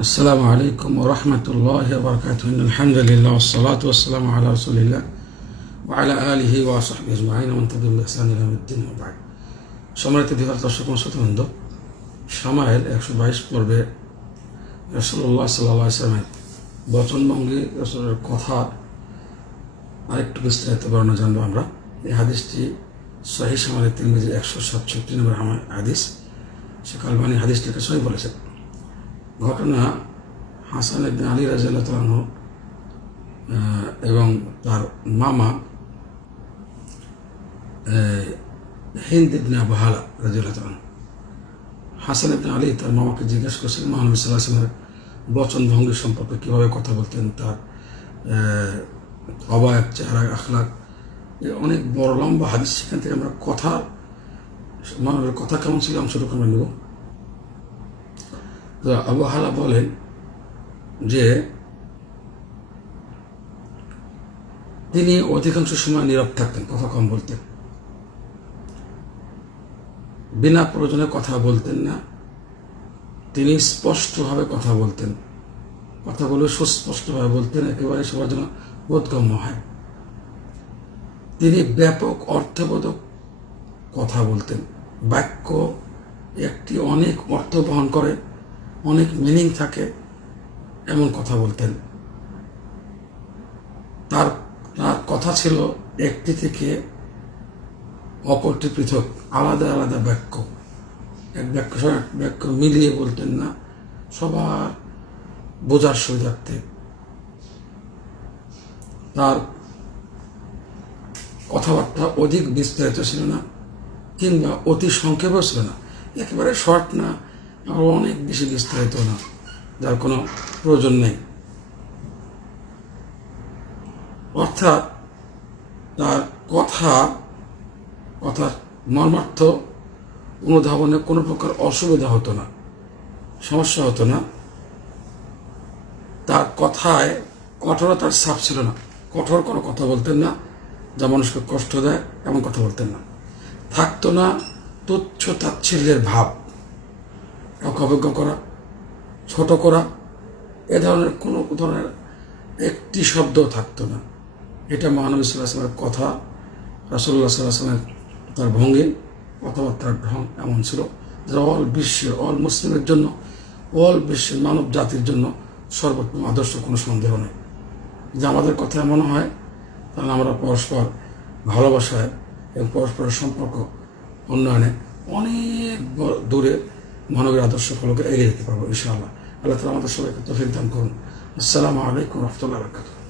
السلام عليكم ورحمة الله وبركاته إن الحمد لله والصلاة والسلام على رسول الله وعلى آله وصحبه أجمعين ومن تبعهم بإحسان إلى يوم الدين وبعد সম্মানিত বিভাগ দর্শক শ্রোতবৃন্দ সামাইল একশো বাইশ পর্বে রসল্লাহ সাল্লাহ ইসলামের বচনভঙ্গি রসলের কথা আরেকটু বিস্তারিত বর্ণনা জানবো আমরা এই হাদিসটি সহি সামালের তিন মেজি একশো সাতষট্টি নম্বর আমার হাদিস সে কালবানি হাদিসটিকে সহি বলেছেন ঘটনা হাসান উদ্দিন আলী রাজিয়াল্লাহ এবং তার মামা হিন্দ ইবনে আবহালা রাজিউল্লাহ হাসান উদ্দিন আলী তার মামাকে জিজ্ঞেস করছেন মহানবী সাল্লাহ বচন ভঙ্গি সম্পর্কে কীভাবে কথা বলতেন তার অবায়ক চেহারা আখলাক অনেক বড় লম্বা হাদিস সেখান থেকে আমরা কথা মানবের কথা কেমন ছিল অংশটুকু আমরা নেব আবহাওয়া বলেন যে তিনি অধিকাংশ সময় নীরব থাকতেন কথা কম বলতেন বিনা প্রয়োজনে কথা বলতেন না তিনি স্পষ্টভাবে কথা বলতেন কথাগুলো সুস্পষ্টভাবে বলতেন একেবারে সবার জন্য বোধগম্য হয় তিনি ব্যাপক অর্থবোধক কথা বলতেন বাক্য একটি অনেক অর্থ বহন করে অনেক মিনিং থাকে এমন কথা বলতেন তার তার কথা ছিল একটি থেকে অপরটি পৃথক আলাদা আলাদা বাক্য এক বাক্য এক বাক্য মিলিয়ে বলতেন না সবার বোঝার সুবিধার্থে তার কথাবার্তা অধিক বিস্তারিত ছিল না কিংবা অতি সংক্ষেপও ছিল না একেবারে শর্ট না আরও অনেক বেশি বিস্তারিত না যার কোনো প্রয়োজন নেই অর্থাৎ তার কথা কথার মর্মার্থ অনুধাবনে কোনো প্রকার অসুবিধা হতো না সমস্যা হতো না তার কথায় কঠোরতার ছাপ ছিল না কঠোর কোনো কথা বলতেন না যা মানুষকে কষ্ট দেয় এমন কথা বলতেন না থাকতো না তুচ্ছ তাচ্ছিল্যের ভাব অকবজ্ঞ করা ছোট করা এ ধরনের কোনো ধরনের একটি শব্দ থাকতো না এটা মহানবী সাল্লাহামের কথা রাসুল্লাহ সাল্লাহামের তার ভঙ্গি তার ঢং এমন ছিল যা অল বিশ্বের অল মুসলিমের জন্য অল বিশ্বের মানব জাতির জন্য সর্বোত্তম আদর্শ কোনো সন্দেহ নেই যে আমাদের কথা এমন হয় তাহলে আমরা পরস্পর ভালোবাসায় এবং পরস্পরের সম্পর্ক উন্নয়নে অনেক দূরে মহানবীর আদর্শ ফলকে এগিয়ে যেতে পারবো ইনশাআল্লাহ আল্লাহ তালা আমাদের সবাইকে তফিক দান করুন আসসালামু আলাইকুম রহমতুল্লাহ বরকাতুহ